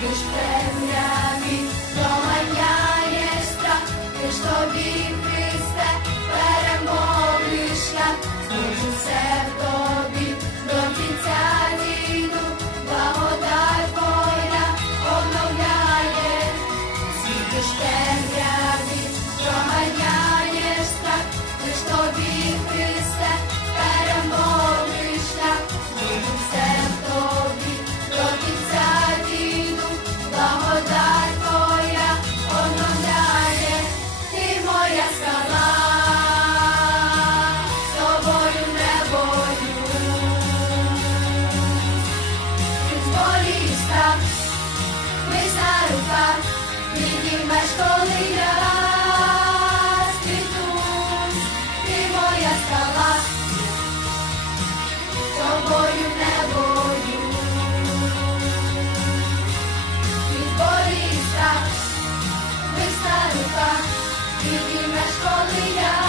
που σπέμljali, το μαγιά γέστα και στον Κύπριο рука, тільки наш коли я.